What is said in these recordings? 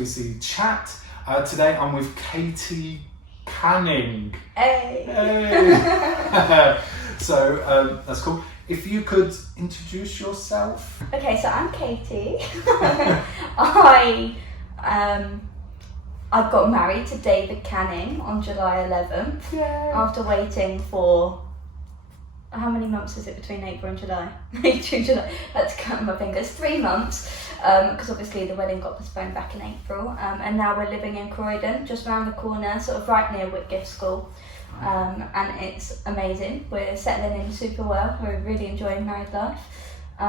SBC Chat. Today I'm with Katie Canning. Hey! So that's cool. If you could introduce yourself. Okay, so I'm Katie. I got married to David Canning on July 11th. Yay. After waiting for, how many months is it between April and July? June, July. Let's count my fingers. 3 months, because obviously the wedding got postponed back in April. And now we're living in Croydon, just around the corner, sort of right near Whitgift School. And it's amazing. We're settling in super well. We're really enjoying married life. Do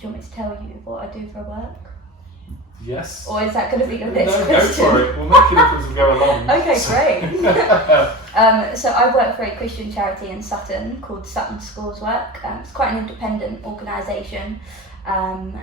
you want me to tell you what I do for work? Yes. Or is that going to be your next No, question? go for it. We'll make it up as we go along. Okay, great. So I work for a Christian charity in Sutton called Sutton Schools Work. It's quite an independent organisation. And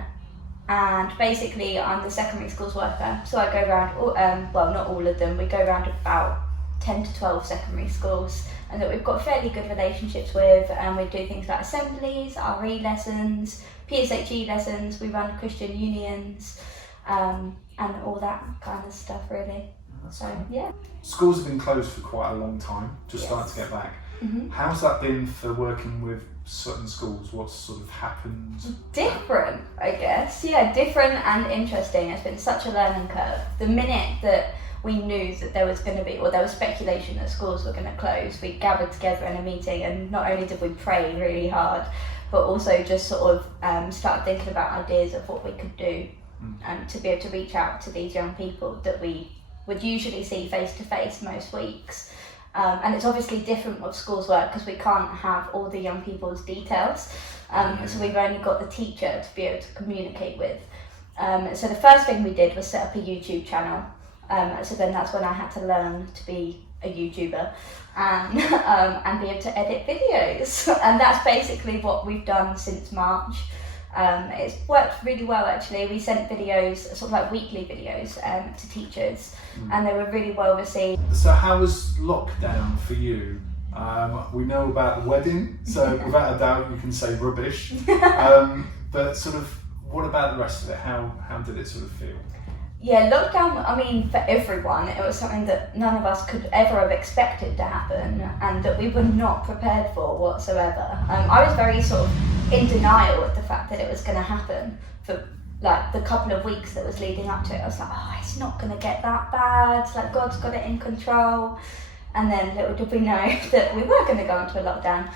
basically I'm the secondary schools worker. So I go around, well, not all of them, we go around about 10 to 12 secondary schools, and that we've got fairly good relationships with, and we do things like assemblies, RE lessons, PSHE lessons, we run Christian unions, and all that kind of stuff really. That's So cool. yeah. Schools have been closed for quite a long time, just Yes. starting to get back. Mm-hmm. How's that been for working with certain schools? What's sort of happened? Different, I guess. Yeah, different and interesting. It's been such a learning curve. The minute that we knew that there was going to be, or there was speculation that schools were going to close, we gathered together in a meeting, and not only did we pray really hard, but also just sort of started thinking about ideas of what we could do to be able to reach out to these young people that we would usually see face to face most weeks. And it's obviously different with schools work because we can't have all the young people's details. So we've only got the teacher to be able to communicate with. So the first thing we did was set up a YouTube channel. So then that's when I had to learn to be a YouTuber and be able to edit videos. And that's basically what we've done since March. It's worked really well actually. We sent videos, sort of like weekly videos, to teachers, and they were really well received. So how was lockdown for you? We know about the wedding, so without a doubt you can say rubbish. But sort of, what about the rest of it? How did it sort of feel? Yeah, lockdown, I mean, for everyone, it was something that none of us could ever have expected to happen, and that we were not prepared for whatsoever. I was very sort of in denial of the fact that it was going to happen for like the couple of weeks that was leading up to it. I was like, oh, it's not going to get that bad, like God's got it in control. And then little did we know that we were going to go into a lockdown.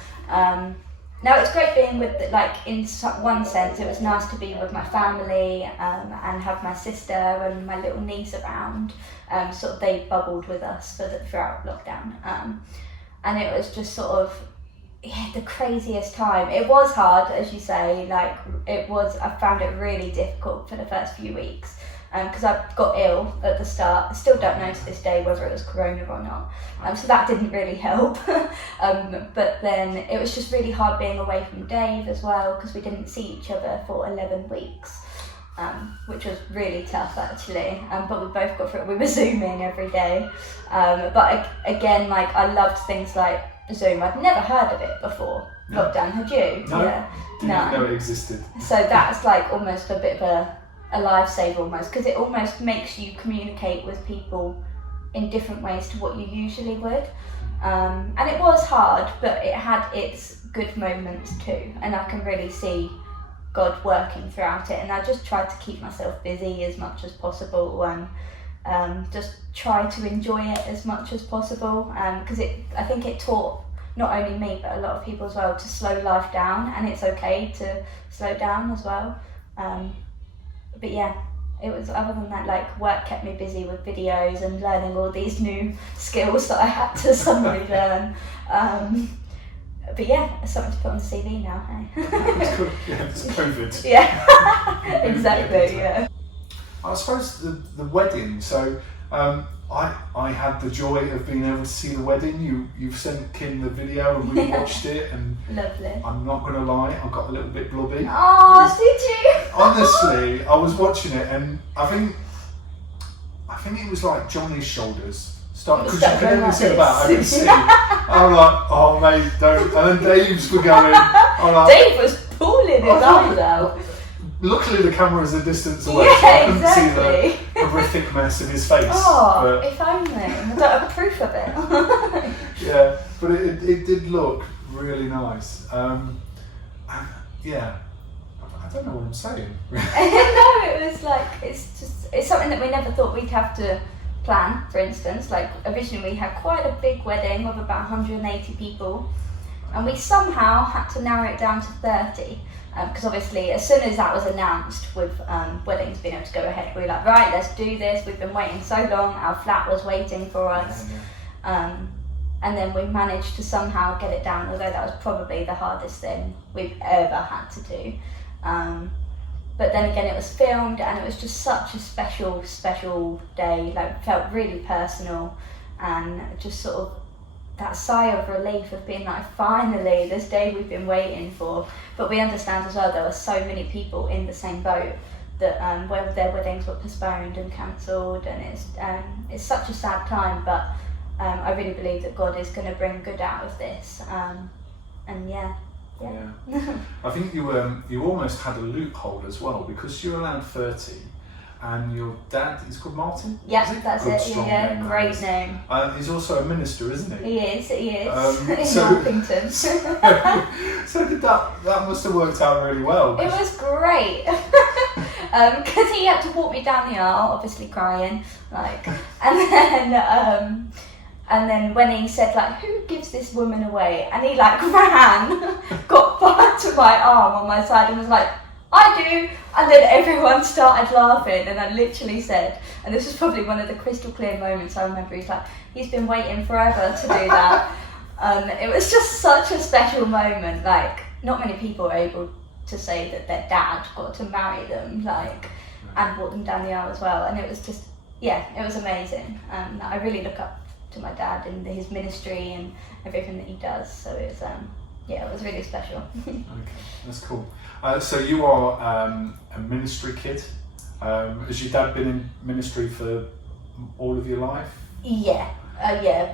Now it's great being with, like, in one sense it was nice to be with my family and have my sister and my little niece around. Sort of they bubbled with us throughout lockdown. And it was just sort of, yeah, the craziest time. It was hard, as you say, like I found it really difficult for the first few weeks. Because I got ill at the start. I still don't know to this day whether it was corona or not. So that didn't really help. But then it was just really hard being away from Dave as well, because we didn't see each other for 11 weeks, which was really tough actually. But we both got through it. We were Zooming every day. But again, like, I loved things like Zoom. I'd never heard of it before lockdown. Had you? No, Yeah. didn't know it existed. So that's like almost a bit of a lifesaver almost, because it almost makes you communicate with people in different ways to what you usually would. And it was hard, but it had its good moments too, and I can really see God working throughout it. And I just tried to keep myself busy as much as possible, and just try to enjoy it as much as possible, because I think it taught not only me but a lot of people as well to slow life down, and it's okay to slow down as well. But yeah, it was, other than that, like, work kept me busy with videos and learning all these new skills that I had to suddenly learn. But yeah, it's something to put on the CV now, hey? Yeah, it's COVID. Yeah, exactly, yeah. I suppose the wedding, so I had the joy of being able to see the wedding. You've sent Kim the video and we watched it, and Lovely. I'm not going to lie, I got a little bit blobby. Oh, did you? Honestly, I was watching it and I think it was like Johnny's shoulders started, because you could only see the back, I could see. I'm like, oh mate, don't. And then Dave's were going. I'm like, Dave was pulling his arms out. Luckily the camera is a distance away, Yeah, so I couldn't exactly. see the horrific mess of his face. Oh, if only. I don't have proof of it. Yeah, but it did look really nice. Yeah, I don't know what I'm saying. No, it was like, it's something that we never thought we'd have to plan, for instance. Like, originally we had quite a big wedding of about 180 people, and we somehow had to narrow it down to 30. Because obviously, as soon as that was announced with weddings being able to go ahead, we were like, right, let's do this. We've been waiting so long. Our flat was waiting for us. And then we managed to somehow get it down, although that was probably the hardest thing we've ever had to do. But then again, it was filmed, and it was just such a special day. Like, it felt really personal, and just sort of that sigh of relief of being like, finally, this day we've been waiting for. But we understand as well there were so many people in the same boat that where their weddings were postponed and cancelled, and it's such a sad time. But I really believe that God is going to bring good out of this. And yeah. I think you almost had a loophole as well, because you're allowed 30. And your dad is called Martin? Yeah, that's it. Yeah, great name. He's also a minister, isn't he? He is. In so, Orpington. so did that must have worked out really well. It was great. Because he had to walk me down the aisle, obviously crying, like, and then when he said, like, who gives this woman away? And he, like, ran, got back to my arm on my side and was like, I do. And then everyone started laughing, and I literally said, and this was probably one of the crystal clear moments I remember, he's like, he's been waiting forever to do that. It was just such a special moment. Like, not many people are able to say that their dad got to marry them, like, and walk them down the aisle as well. And it was just, yeah, it was amazing. I really look up to my dad and his ministry and everything that he does. So it's it was really special. Okay, that's cool. So you are a ministry kid. Has your dad been in ministry for all of your life? Yeah,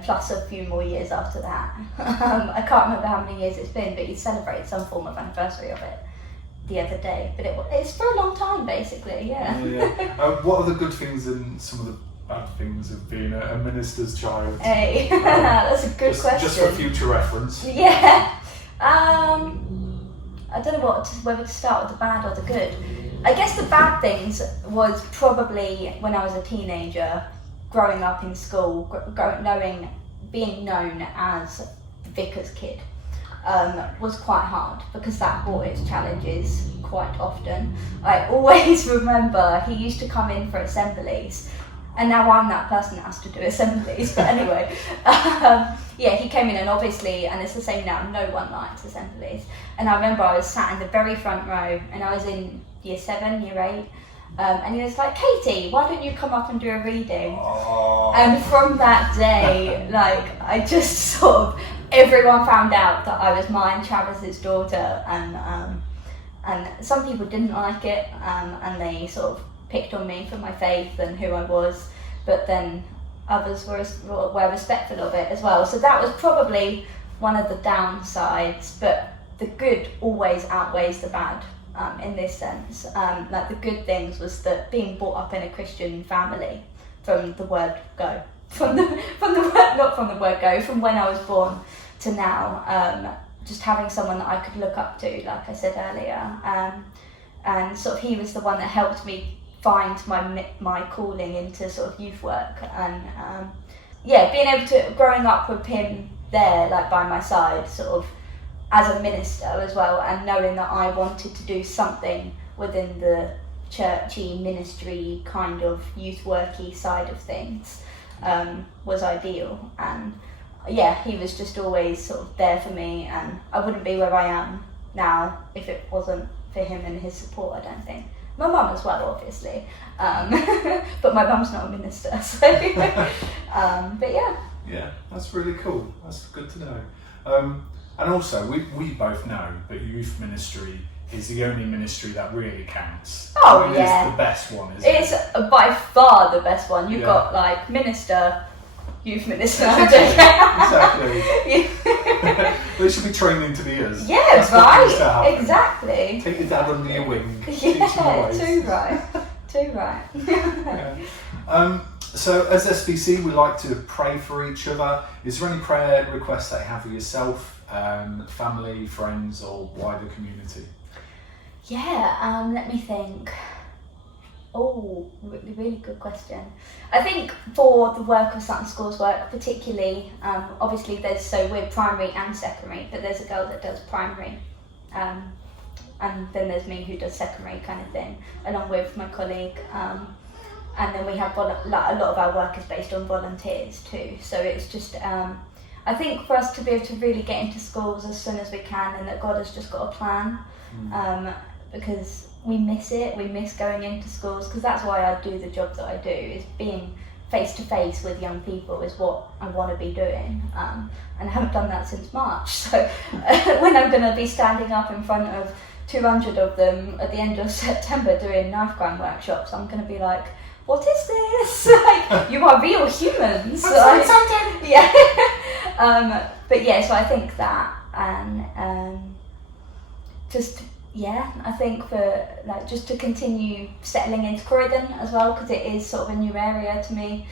plus a few more years after that. I can't remember how many years it's been, but he celebrated some form of anniversary of it the other day. But it's for a long time, basically, yeah. What are the good things and some of the bad things of being a minister's child? Hey, that's a good question. Just for future reference. Yeah. I don't know whether to start with the bad or the good. I guess the bad things was probably when I was a teenager, growing up in school, being known as the vicar's kid, was quite hard, because that brought its challenges quite often. I always remember he used to come in for assemblies, and now I'm that person that has to do assemblies. But anyway, he came in, and obviously, and it's the same now, no one likes assemblies. And I remember I was sat in the very front row, and I was in year 7, year 8, and he was like, Katie, why don't you come up and do a reading? Oh. And from that day, like, I just sort of, everyone found out that I was mine, Travis's daughter, and some people didn't like it, and they sort of picked on me for my faith and who I was, but then others were respectful of it as well. So that was probably one of the downsides, but the good always outweighs the bad in this sense. Like, the good things was that being brought up in a Christian family from the word go, from when I was born to now, just having someone that I could look up to, like I said earlier, and sort of he was the one that helped me find my calling into sort of youth work, and being able to, growing up with him there, like, by my side, sort of as a minister as well, and knowing that I wanted to do something within the churchy ministry kind of youth worky side of things, was ideal. And he was just always sort of there for me, and I wouldn't be where I am now if it wasn't for him and his support, I don't think. My mum as well, obviously, but my mum's not a minister, so but yeah. Yeah, that's really cool. That's good to know. And also, we both know that youth ministry is the only ministry that really counts. Oh, It's the best one, isn't it? It's by far the best one. You've got, like, minister, youth minister. Exactly. They should be training to be us. Yeah, right. Exactly. Take your dad under your wing. Yeah, too right. Too right. Yeah. So as SBC, we like to pray for each other. Is there any prayer requests that you have for yourself, family, friends, or wider community? Yeah, let me think. Oh, really good question. I think for the work of Sutton School's work, particularly, obviously we're primary and secondary, but there's a girl that does primary, and then there's me who does secondary kind of thing, along with my colleague. And then we have a lot of our work is based on volunteers too. So it's just, I think for us to be able to really get into schools as soon as we can, and that God has just got a plan, because we miss it. We miss going into schools, because that's why I do the job that I do, is being face to face with young people is what I want to be doing. And I haven't done that since March. So when I'm going to be standing up in front of 200 of them at the end of September doing knife crime workshops, I'm going to be like, what is this? Like, you are real humans. Like, yeah. But yeah, so I think that, and I think for just to continue settling into Croydon as well, because it is sort of a new area to me.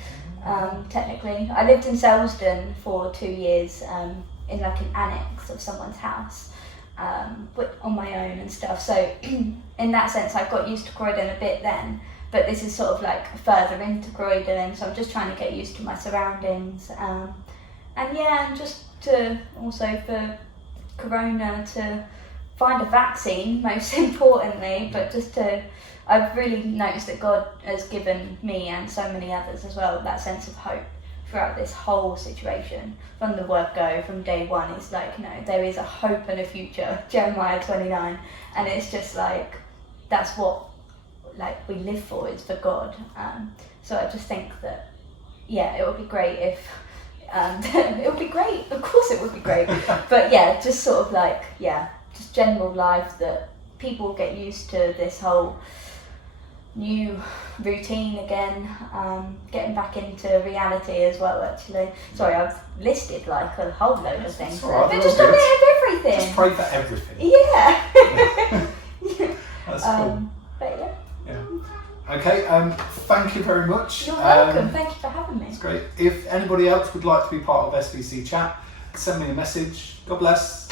Technically, I lived in Selsdon for 2 years in like an annex of someone's house, but on my own and stuff. So in that sense, I got used to Croydon a bit then. But this is sort of like further into Croydon, so I'm just trying to get used to my surroundings. And just to also for Corona to find a vaccine, most importantly, but I've really noticed that God has given me and so many others as well that sense of hope throughout this whole situation. From the word go, from day one, it's like, no, there is a hope and a future, Jeremiah 29, and it's just like, that's what we live for, is for God. So I just think that, it would be great if, it would be great, of course it would be great, but yeah, just sort of just general life, that people get used to this whole new routine again, getting back into reality as well, actually. Sorry, I've listed like a whole load of things, right, but just a bit of everything. Just pray for everything. Yeah. That's cool. But yeah. Okay, thank you very much. You're welcome, thank you for having me. It's great. If anybody else would like to be part of SBC Chat, send me a message. God bless.